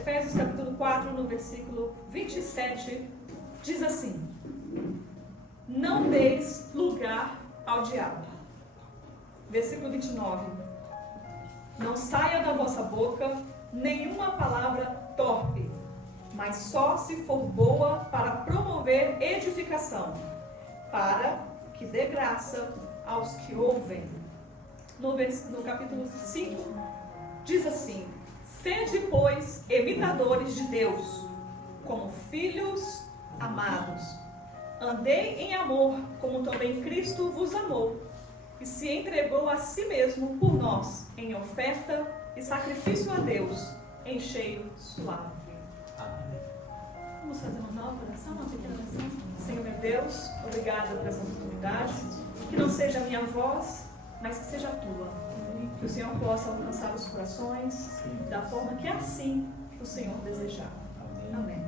Efésios capítulo 4, no versículo 27, diz assim: não deis lugar ao diabo. Versículo 29. Não saia da vossa boca nenhuma palavra torpe, mas só se for boa para promover edificação, para que dê graça aos que ouvem. No capítulo 5, diz assim: sede, pois, imitadores de Deus, como filhos amados. Andei em amor, como também Cristo vos amou, e se entregou a si mesmo por nós, em oferta e sacrifício a Deus, em cheio suave. Amém. Vamos fazer uma nova oração, uma pequena oração? Senhor meu Deus, obrigada por essa oportunidade. Que não seja a minha voz, mas que seja a tua. Que o Senhor possa alcançar os corações da forma que assim o Senhor desejar. Amém.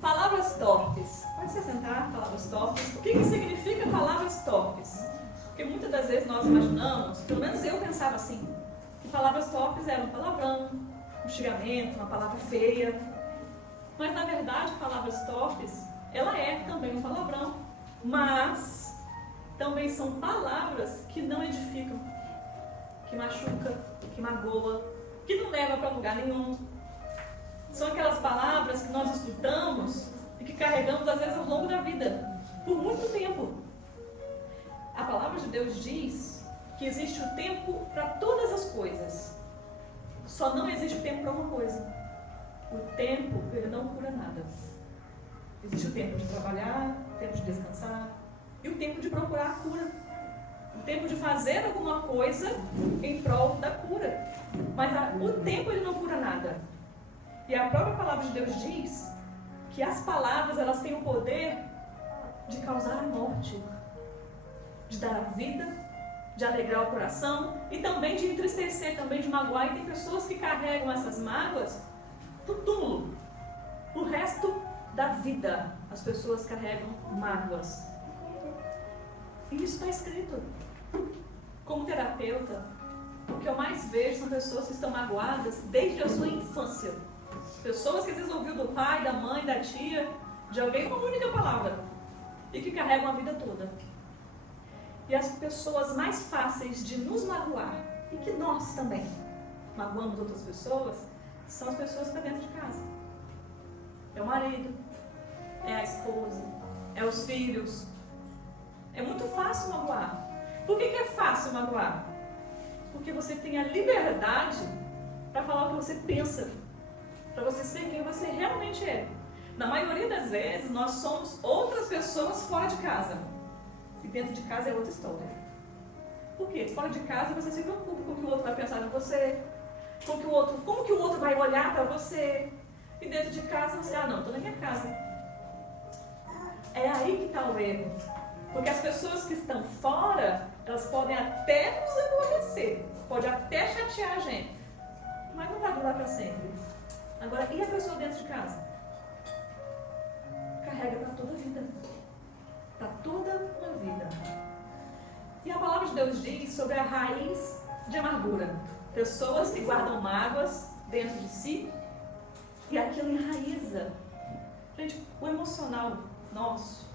Palavras torpes. Pode se sentar, palavras torpes. O que significa palavras torpes? Porque muitas das vezes nós imaginamos, pelo menos eu pensava assim, que palavras torpes eram um palavrão, um xingamento, uma palavra feia. Mas na verdade, palavras torpes, ela é também um palavrão. Mas também são palavras que não edificam, que machucam, que magoam, que não levam para lugar nenhum. São aquelas palavras que nós escutamos e que carregamos às vezes ao longo da vida, por muito tempo. A palavra de Deus diz que existe o tempo para todas as coisas. Só não existe o tempo para uma coisa. O tempo, ele não cura nada. Existe o tempo de trabalhar, o tempo de descansar e o tempo de procurar a cura. O tempo de fazer alguma coisa em prol da cura. Mas o tempo, ele não cura nada. E a própria palavra de Deus diz que as palavras, elas têm o poder de causar a morte, de dar a vida, de alegrar o coração e também de entristecer, também de magoar. E tem pessoas que carregam essas mágoas pro túmulo. O resto da vida, as pessoas carregam mágoas. E isso está escrito. Como terapeuta, o que eu mais vejo são pessoas que estão magoadas desde a sua infância. Pessoas que às vezes ouviu do pai, da mãe, da tia, de alguém uma única palavra e que carregam a vida toda. E as pessoas mais fáceis de nos magoar, e que nós também magoamos outras pessoas, são as pessoas que estão dentro de casa. É o marido, é a esposa, é os filhos. É muito fácil magoar. Por que é fácil magoar? Porque você tem a liberdade para falar o que você pensa, para você ser quem você realmente é. Na maioria das vezes, nós somos outras pessoas fora de casa. E dentro de casa é outra história. Por quê? Fora de casa você se preocupa com o que o outro vai pensar de você, como que o outro vai olhar para você. E dentro de casa você, não, estou na minha casa. É aí que está o erro. Porque as pessoas que estão fora, elas podem até nos aborrecer, pode até chatear a gente, mas não vai durar para sempre. Agora, e a pessoa dentro de casa? Carrega para toda a vida. Para toda uma vida. E a palavra de Deus diz sobre a raiz de amargura. Pessoas que guardam mágoas dentro de si e aquilo enraiza. Gente, o emocional nosso,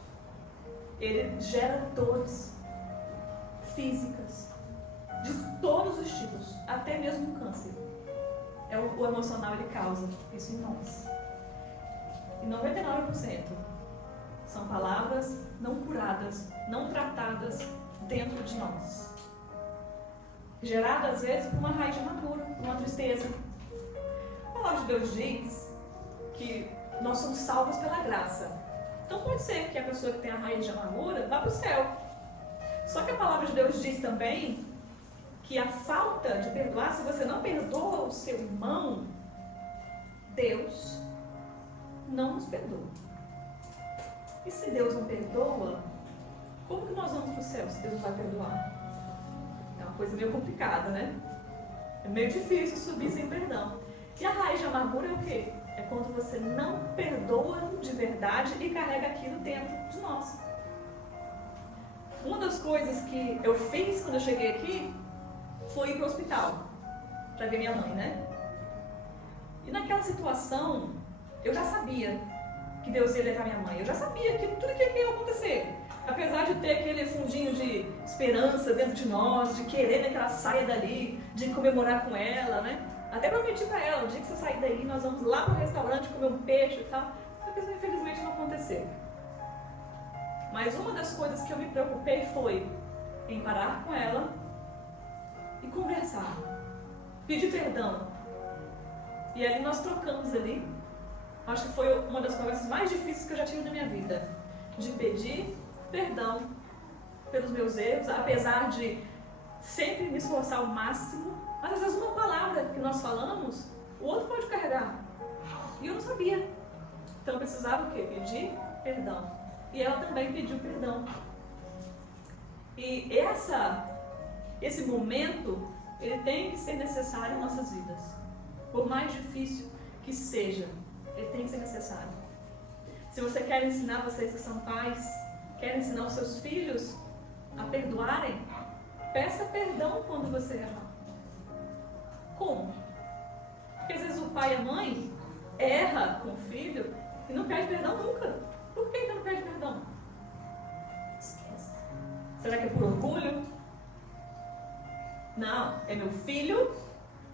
ele gera dores físicas de todos os tipos, até mesmo câncer. O emocional, ele causa isso em nós. E 99% são palavras não curadas, não tratadas dentro de nós. Geradas às vezes por uma raiz de amargura, por uma tristeza. A palavra de Deus diz que nós somos salvos pela graça. Então pode ser que a pessoa que tem a raiz de amargura vá para o céu. Só que a palavra de Deus diz também que a falta de perdoar, se você não perdoa o seu irmão, Deus não nos perdoa. E se Deus não perdoa, como que nós vamos para o céu se Deus não vai perdoar? É uma coisa meio complicada, né? É meio difícil subir sem perdão. E a raiz de amargura é o quê? É quando você não perdoa de verdade e carrega aquilo dentro de nós. Uma das coisas que eu fiz quando eu cheguei aqui foi ir para o hospital. para ver minha mãe, né? E naquela situação, eu já sabia que Deus ia levar minha mãe. Eu já sabia que tudo que ia acontecer. Apesar de ter aquele fundinho de esperança dentro de nós, de querer que ela saia dali, de comemorar com ela, né? Até prometi para ela, o dia que você sair daí, nós vamos lá para o restaurante comer um peixe e tal. Mas isso infelizmente não aconteceu. Mas uma das coisas que eu me preocupei foi em parar com ela e conversar. Pedir perdão. E ali nós trocamos ali. Acho que foi uma das conversas mais difíceis que eu já tive na minha vida. De pedir perdão pelos meus erros, apesar de sempre me esforçar ao máximo. Mas às vezes uma palavra que nós falamos, o outro pode carregar. E eu não sabia. Então eu precisava o quê? Pedir perdão. E ela também pediu perdão. E esse momento, ele tem que ser necessário em nossas vidas. Por mais difícil que seja, ele tem que ser necessário. Se você quer ensinar vocês que são pais, quer ensinar os seus filhos a perdoarem, peça perdão quando você erra. Como? Porque às vezes o pai e a mãe erra com o filho e não pede perdão nunca. Por que não pede perdão? Esquece. Será que é por orgulho? Não, é meu filho,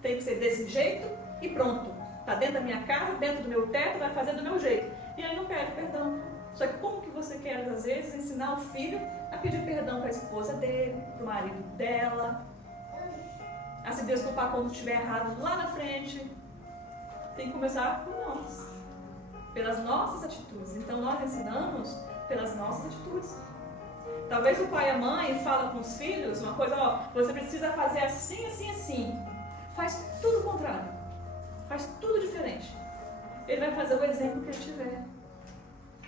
tem que ser desse jeito e pronto. Está dentro da minha casa, dentro do meu teto, vai fazer do meu jeito. E aí não pede perdão. Só que como que você quer, às vezes, ensinar o filho a pedir perdão para a esposa dele, para o marido dela, a se desculpar quando estiver errado lá na frente? Tem que começar por nós, pelas nossas atitudes. Então nós ensinamos pelas nossas atitudes. Talvez o pai e a mãe falam com os filhos uma coisa, ó, você precisa fazer assim, assim, assim. Faz tudo o contrário. Faz tudo diferente. Ele vai fazer o exemplo que ele tiver.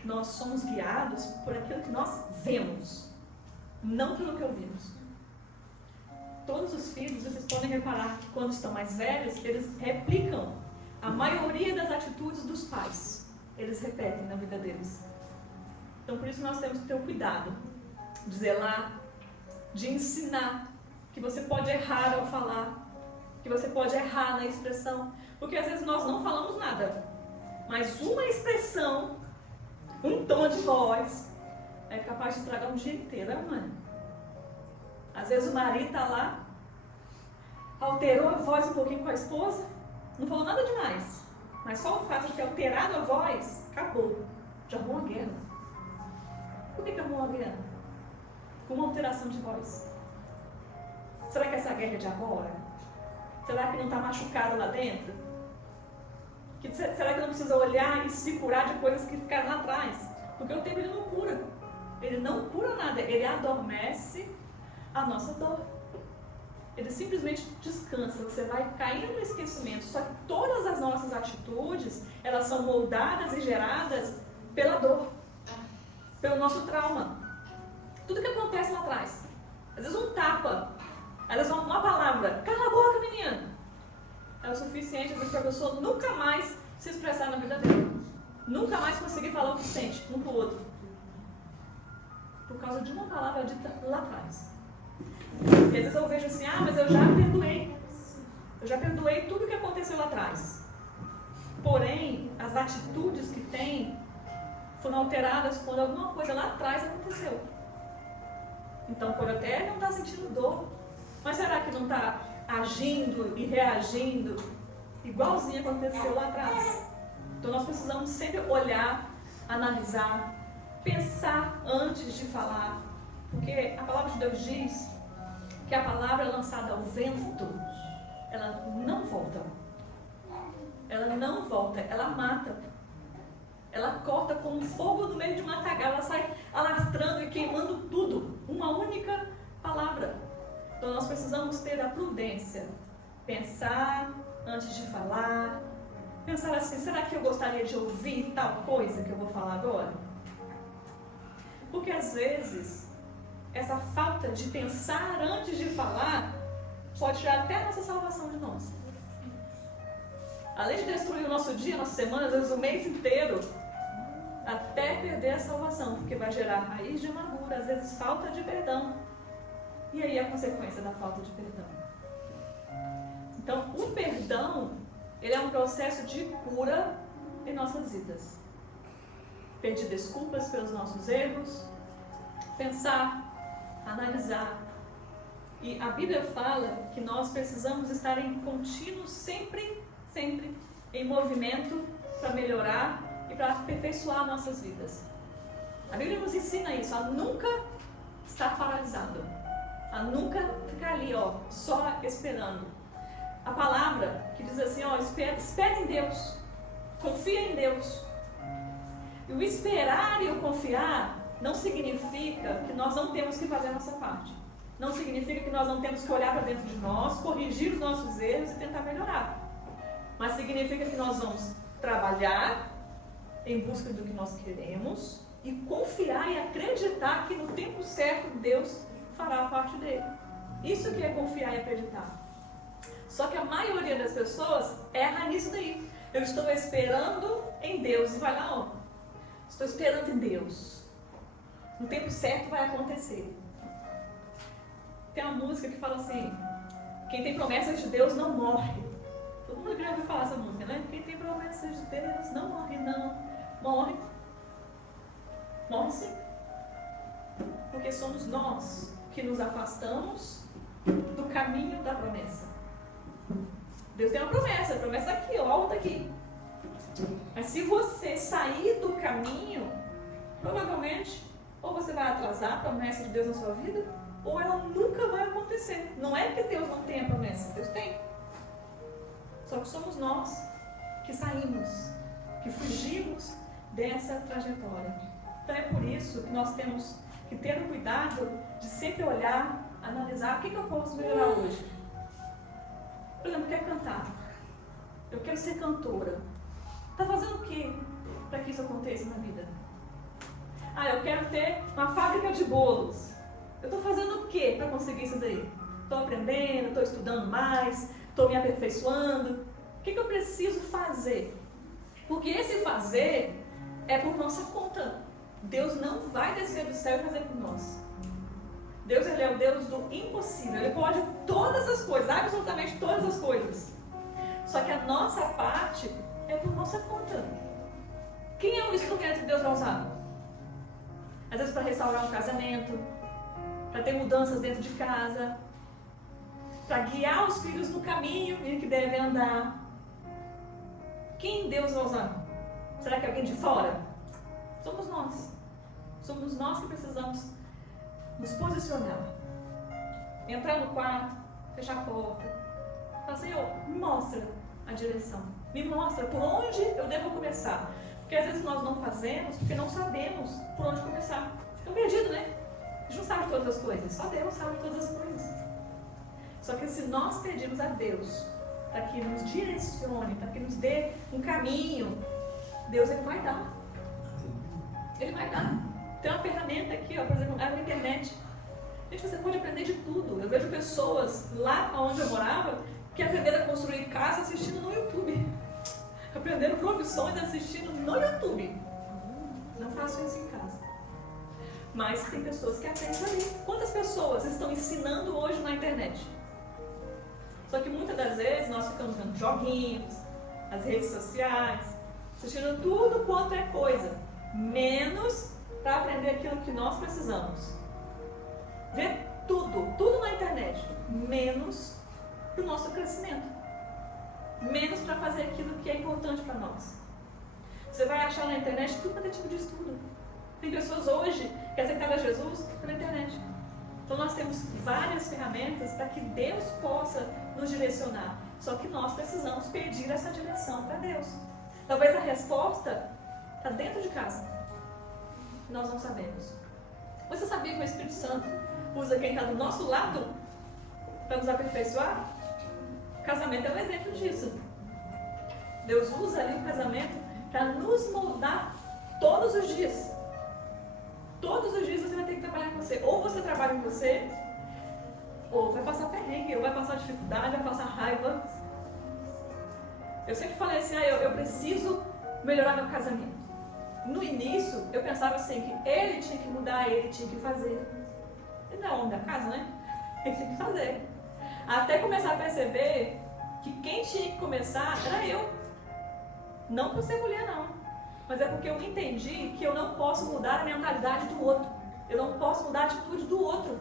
Nós somos guiados por aquilo que nós vemos, não pelo que ouvimos. Todos os filhos, vocês podem reparar que quando estão mais velhos, eles replicam a maioria das atitudes dos pais. Eles repetem na vida deles. Então por isso nós temos que ter o cuidado de zelar, de ensinar que você pode errar ao falar, que você pode errar na expressão, porque às vezes nós não falamos nada, mas uma expressão, um tom de voz é capaz de estragar um dia inteiro, né, mãe? Às vezes o marido está lá, alterou a voz um pouquinho com a esposa, não falou nada demais, mas só o fato de ter alterado a voz, acabou, já arrumou uma guerra. Por que arrumou uma guerra? Com uma alteração de voz. Será que essa guerra é de agora? Será que não está machucado lá dentro? Será que não precisa olhar e se curar de coisas que ficaram lá atrás? Porque o tempo ele não cura. Ele não cura nada, ele adormece a nossa dor. Ele simplesmente descansa, você vai caindo no esquecimento. Só que todas as nossas atitudes, elas são moldadas e geradas pela dor, pelo nosso trauma. Tudo que acontece lá atrás. Às vezes um tapa, às vezes uma palavra, cala a boca, menina, é o suficiente para a pessoa nunca mais se expressar na vida dela. Nunca mais conseguir falar o que sente um para o outro. Por causa de uma palavra dita lá atrás. E às vezes eu vejo assim, mas eu já perdoei. Eu já perdoei tudo que aconteceu lá atrás. Porém, as atitudes que tem foram alteradas quando alguma coisa lá atrás aconteceu. Então pode até não estar sentindo dor, mas será que não está agindo e reagindo igualzinho aconteceu lá atrás? Então nós precisamos sempre olhar, analisar, pensar antes de falar, porque a palavra de Deus diz que a palavra lançada ao vento, ela não volta. Ela não volta, ela mata. Ela corta como fogo no meio de uma matagal, ela sai alastrando e queimando tudo. Uma única palavra. Então nós precisamos ter a prudência. Pensar antes de falar. Pensar assim, será que eu gostaria de ouvir tal coisa que eu vou falar agora? Porque às vezes, essa falta de pensar antes de falar pode tirar até a nossa salvação de nós. Além de destruir o nosso dia, a nossa semana, às vezes o mês inteiro, até perder a salvação, porque vai gerar raiz de amargura, às vezes falta de perdão. E aí a consequência da falta de perdão. Então, o ele é um processo de cura em nossas vidas. Pedir desculpas pelos nossos erros, pensar, analisar. E a Bíblia fala que nós precisamos estar em contínuo, sempre em movimento para melhorar e para aperfeiçoar nossas vidas. A Bíblia nos ensina isso, a nunca estar paralisado, a nunca ficar ali, só esperando. A palavra que diz assim, espera em Deus, confia em Deus. E o esperar e o confiar não significa que nós não temos que fazer a nossa parte. Não significa que nós não temos que olhar para dentro de nós, corrigir os nossos erros e tentar melhorar. Mas significa que nós vamos trabalhar em busca do que nós queremos e confiar e acreditar que no tempo certo Deus fará a parte dele. Isso que é confiar e acreditar. Só que a maioria das pessoas erra nisso daí. Eu estou esperando em Deus. E vai lá, estou esperando em Deus. No tempo certo vai acontecer. Tem uma música que fala assim, quem tem promessas de Deus não morre. Todo mundo já ouviu falar essa música, né? Quem tem promessas de Deus não morre, não. Morre. Morre sim. Porque somos nós que nos afastamos do caminho da promessa. Deus tem uma promessa, a promessa aqui, alta aqui. Mas se você sair do caminho, provavelmente, ou você vai atrasar a promessa de Deus na sua vida, ou ela nunca vai acontecer. Não é que Deus não tenha promessa, Deus tem. Só que somos nós que saímos, que fugimos dessa trajetória. Então é por isso que nós temos que ter o cuidado de sempre olhar, analisar o que eu posso melhorar hoje. Por exemplo, eu quero cantar. Eu quero ser cantora. Está fazendo o que para que isso aconteça na vida? Eu quero ter uma fábrica de bolos. Eu estou fazendo o que para conseguir isso daí? Estou aprendendo, estou estudando mais, estou me aperfeiçoando. O que eu preciso fazer? Porque esse fazer é por nossa conta. Deus não vai descer do céu e fazer por nós. Deus, ele é o Deus do impossível. Ele pode todas as coisas, absolutamente todas as coisas. Só que a nossa parte é por nossa conta. Quem é o instrumento que Deus vai usar? Às vezes para restaurar um casamento, para ter mudanças dentro de casa, para guiar os filhos no caminho em que devem andar. Quem Deus vai usar? Será que é alguém de fora? Somos nós. Somos nós que precisamos nos posicionar. Entrar no quarto, fechar a porta. Falar, Senhor, me mostra a direção. Me mostra por onde eu devo começar. Porque às vezes nós não fazemos porque não sabemos por onde começar. Fica perdido, né? A gente não sabe todas as coisas. Só Deus sabe todas as coisas. Só que se nós pedirmos a Deus para que nos direcione, para que nos dê um caminho, Deus ele vai dar. Ele vai dar. Tem uma ferramenta aqui, por exemplo, na internet. Gente, você pode aprender de tudo. Eu vejo pessoas lá onde eu morava que aprenderam a construir casa assistindo no YouTube. Aprenderam profissões assistindo no YouTube. Não faço isso em casa. Mas tem pessoas que aprendem ali. Quantas pessoas estão ensinando hoje na internet? Só que muitas das vezes nós ficamos vendo joguinhos, as redes sociais, assistindo tudo quanto é coisa, menos para aprender aquilo que nós precisamos. Ver tudo na internet, menos para o nosso crescimento, menos para fazer aquilo que é importante para nós. Você vai achar na internet tudo quanto é tipo de estudo. Tem pessoas hoje que aceitaram Jesus pela internet. Então nós temos várias ferramentas para que Deus possa nos direcionar. Só que nós precisamos pedir essa direção para Deus. Talvez a resposta está dentro de casa. Nós não sabemos. Você sabia que o Espírito Santo usa quem está do nosso lado para nos aperfeiçoar? O casamento é um exemplo disso. Deus usa ali o casamento para nos moldar todos os dias. Todos os dias você vai ter que trabalhar com você. Ou você trabalha com você, ou vai passar perrengue, ou vai passar dificuldade, vai passar raiva. Eu sempre falei assim, eu preciso melhorar meu casamento. No início, eu pensava assim, que ele tinha que mudar, ele tinha que fazer. Ele não é o homem da casa, né? Ele tinha que fazer. Até começar a perceber que quem tinha que começar era eu. Não por ser mulher, não. Mas é porque eu entendi que eu não posso mudar a mentalidade do outro. Eu não posso mudar a atitude do outro.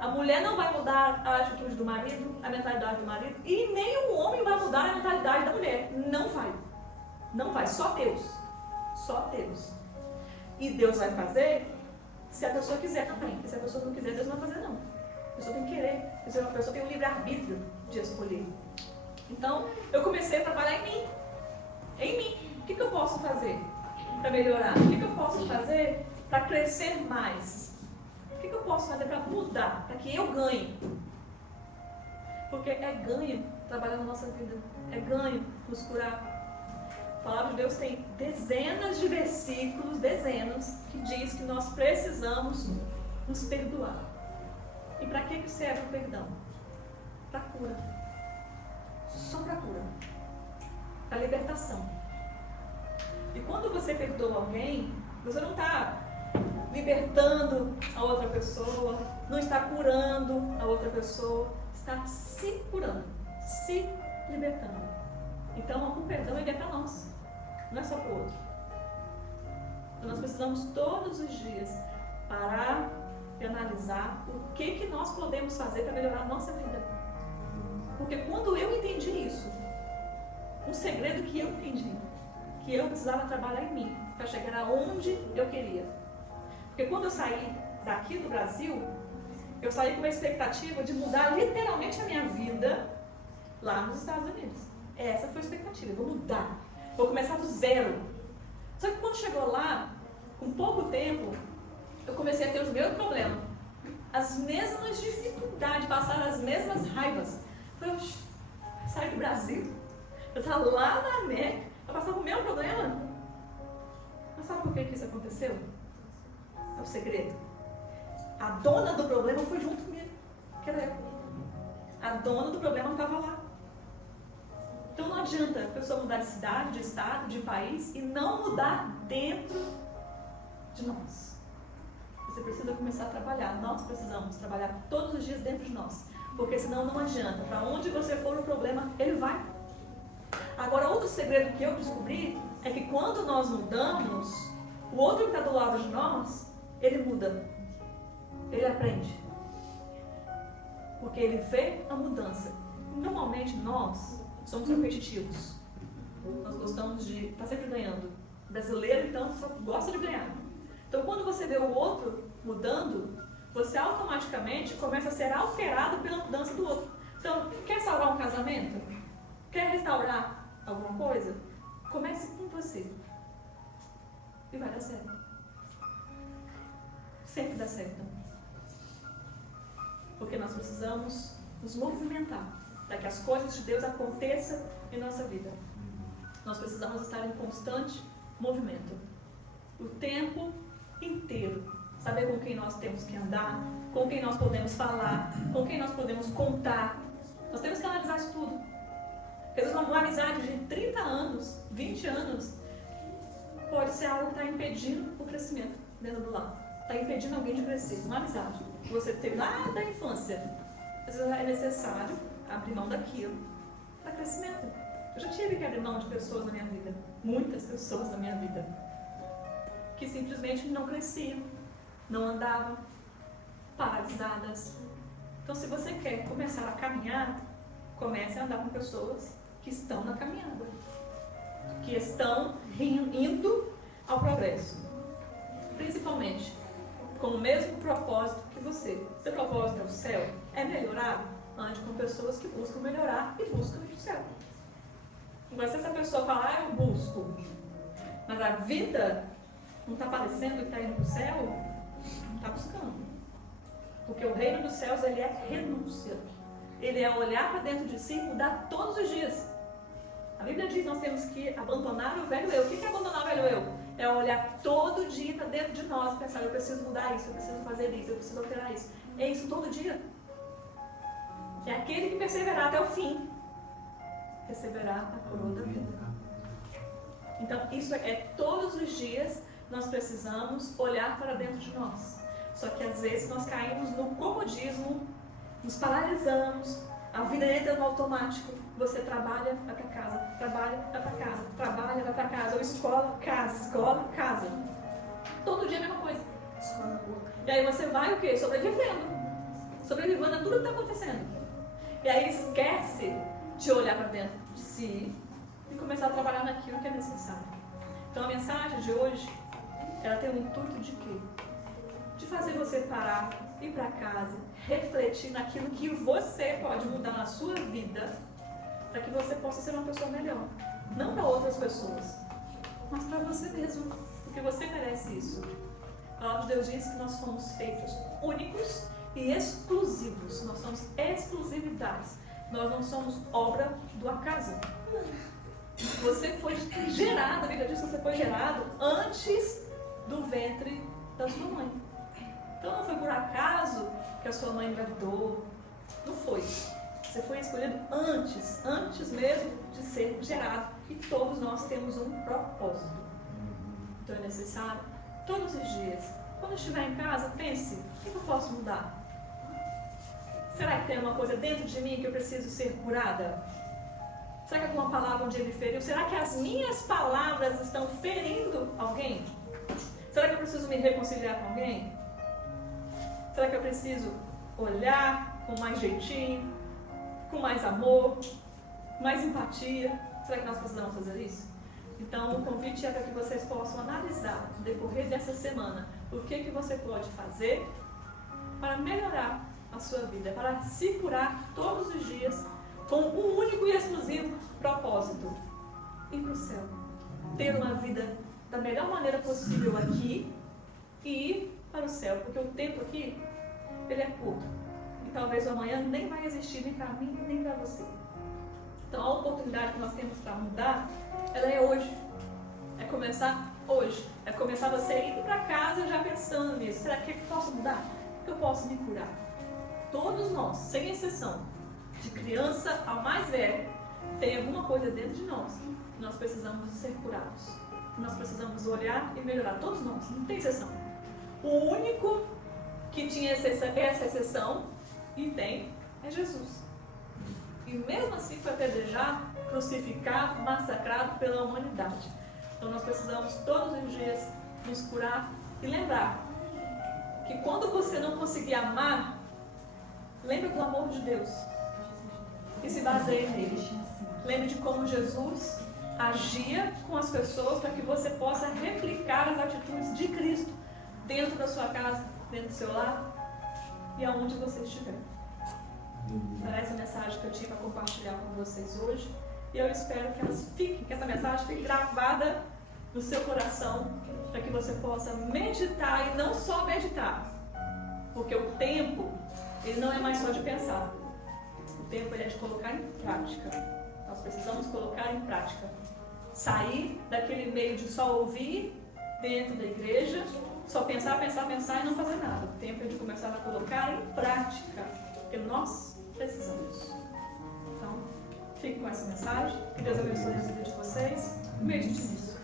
A mulher não vai mudar a atitude do marido, a mentalidade do marido, e nem o homem vai mudar a mentalidade da mulher. Não vai. Não vai. Só Deus. Só Deus. E Deus vai fazer se a pessoa quiser também. E se a pessoa não quiser, Deus não vai fazer, não. A pessoa tem que querer. A pessoa tem o livre-arbítrio de escolher. Então, eu comecei a trabalhar em mim. Em mim. O que eu posso fazer para melhorar? O que eu posso fazer para crescer mais? O que eu posso fazer para mudar? Para que eu ganhe? Porque é ganho trabalhar na nossa vida. É ganho nos curar. A palavra de Deus tem dezenas de versículos, dezenas, que diz que nós precisamos nos perdoar. E para que serve o perdão? Para cura. Só para cura. Para libertação. E quando você perdoa alguém, você não está libertando a outra pessoa, não está curando a outra pessoa, está se curando, se libertando. Então, o perdão é para nós, não é só para o outro. Então, nós precisamos todos os dias parar e analisar o que nós podemos fazer para melhorar a nossa vida. Porque quando eu entendi isso, um segredo que eu entendi, que eu precisava trabalhar em mim para chegar aonde eu queria. Porque quando eu saí daqui do Brasil, eu saí com uma expectativa de mudar literalmente a minha vida lá nos Estados Unidos. Essa foi a expectativa, eu vou mudar, vou começar do zero. Só que quando chegou lá, com pouco tempo, eu comecei a ter os meus problemas, as mesmas dificuldades, passaram as mesmas raivas. Eu saí do Brasil, eu estava lá na América, eu passava o mesmo problema. Mas sabe por que isso aconteceu? É o segredo. A dona do problema foi junto comigo, que era eu. A dona do problema não estava lá. Então não adianta a pessoa mudar de cidade, de estado, de país e não mudar dentro de nós. Você precisa começar a trabalhar. Nós precisamos trabalhar todos os dias dentro de nós. Porque senão não adianta. Para onde você for o problema, ele vai. Agora, outro segredo que eu descobri é que quando nós mudamos, o outro que está do lado de nós, ele muda. Ele aprende. Porque ele vê a mudança. Normalmente nós somos repetitivos. Nós gostamos de estar sempre ganhando. O brasileiro, então, só gosta de ganhar. Então, quando você vê o outro mudando, você automaticamente começa a ser alterado pela mudança do outro. Então, quer salvar um casamento? Quer restaurar alguma coisa? Comece com você. E vai dar certo. Sempre dá certo. Porque nós precisamos nos movimentar para que as coisas de Deus aconteçam em nossa vida. Nós precisamos estar em constante movimento. O tempo inteiro. Saber com quem nós temos que andar, com quem nós podemos falar, com quem nós podemos contar. Nós temos que analisar isso tudo. Porque uma amizade de 30 anos, 20 anos, pode ser algo que está impedindo o crescimento dentro do lar. Está impedindo alguém de crescer. Uma amizade que você teve lá da infância. Às vezes é necessário abrir mão daquilo para crescimento. Eu já tive que abrir mão de pessoas na minha vida. Muitas pessoas na minha vida. Que simplesmente não cresciam. Não andavam, paralisadas. Então, se você quer começar a caminhar, comece a andar com pessoas que estão na caminhada, que estão indo ao progresso, principalmente com o mesmo propósito que você. Seu propósito é o céu? É melhorar? Ande com pessoas que buscam melhorar e buscam o céu. Agora, se essa pessoa falar, eu busco, mas a vida não está parecendo que está indo para o céu, não está buscando. Porque o reino dos céus, ele é renúncia. Ele é olhar para dentro de si e mudar todos os dias. A Bíblia diz que nós temos que abandonar o velho eu. O que é abandonar o velho eu? É olhar todo dia para dentro de nós e pensar, eu preciso mudar isso, eu preciso fazer isso, eu preciso alterar isso. É isso todo dia. É aquele que perseverar até o fim. Receberá a coroa da vida. Então, isso é todos os dias nós precisamos olhar para dentro de nós. Só que às vezes nós caímos no comodismo, nos paralisamos, a vida entra no automático Você trabalha, vai para casa, trabalha, vai para casa, trabalha, vai para casa, ou escola, casa. Todo dia a mesma coisa. E aí você vai o quê? Sobrevivendo a tudo que está acontecendo. E aí esquece de olhar para dentro de si e começar a trabalhar naquilo que é necessário. Então a mensagem de hoje, ela tem o intuito de quê? De fazer você parar, ir para casa, refletir naquilo que você pode mudar na sua vida para que você possa ser uma pessoa melhor. Não para outras pessoas, mas para você mesmo, porque você merece isso. A palavra de Deus diz que nós fomos feitos únicos e exclusivos. Nós somos exclusividades. Nós não somos obra do acaso. Você foi gerado, a Bíblia diz que você foi gerado antes do ventre da sua mãe. Então não foi por acaso que a sua mãe engravidou. Não foi. Você foi escolhido antes mesmo de ser gerado. E todos nós temos um propósito. Então é necessário, todos os dias, quando estiver em casa, pense, o que eu posso mudar? Será que tem uma coisa dentro de mim que eu preciso ser curada? Será que alguma palavra onde ele feriu? Será que as minhas palavras estão ferindo alguém? Será que eu preciso me reconciliar com alguém? Será que eu preciso olhar com mais jeitinho, com mais amor, mais empatia? Será que nós precisamos fazer isso? Então, o convite é para que vocês possam analisar, no decorrer dessa semana, o que você pode fazer para melhorar a sua vida, para se curar todos os dias com um único e exclusivo propósito: ir para o céu, ter uma vida da melhor maneira possível aqui e ir para o céu, porque o tempo aqui, ele é curto e talvez o amanhã nem vai existir nem para mim nem para você. Então a oportunidade que nós temos para mudar, ela é hoje, é começar hoje, é começar você indo para casa já pensando nisso. Será que eu posso mudar? Que eu posso me curar? Todos nós, sem exceção, de criança ao mais velho, tem alguma coisa dentro de nós que nós precisamos ser curados. Nós precisamos olhar e melhorar. Todos nós, não tem exceção. O único que tinha essa exceção, e tem, é Jesus. E mesmo assim foi apedrejado, crucificado, massacrado pela humanidade. Então nós precisamos todos os dias nos curar e lembrar que quando você não conseguir amar, lembre do amor de Deus e se baseie nele. Lembre de como Jesus agia com as pessoas para que você possa replicar as atitudes de Cristo dentro da sua casa, dentro do seu lar e aonde você estiver. Era essa mensagem que eu tinha para compartilhar com vocês hoje. E eu espero que essa mensagem fique gravada no seu coração, para que você possa meditar, e não só meditar, porque o tempo, ele não é mais só de pensar. O tempo, ele é de colocar em prática. Nós precisamos colocar em prática. Sair daquele meio de só ouvir dentro da igreja, só pensar e não fazer nada. O tempo é de começar a colocar em prática, porque nós precisamos. Então, fique com essa mensagem. Que Deus abençoe a vida de vocês. Medite nisso.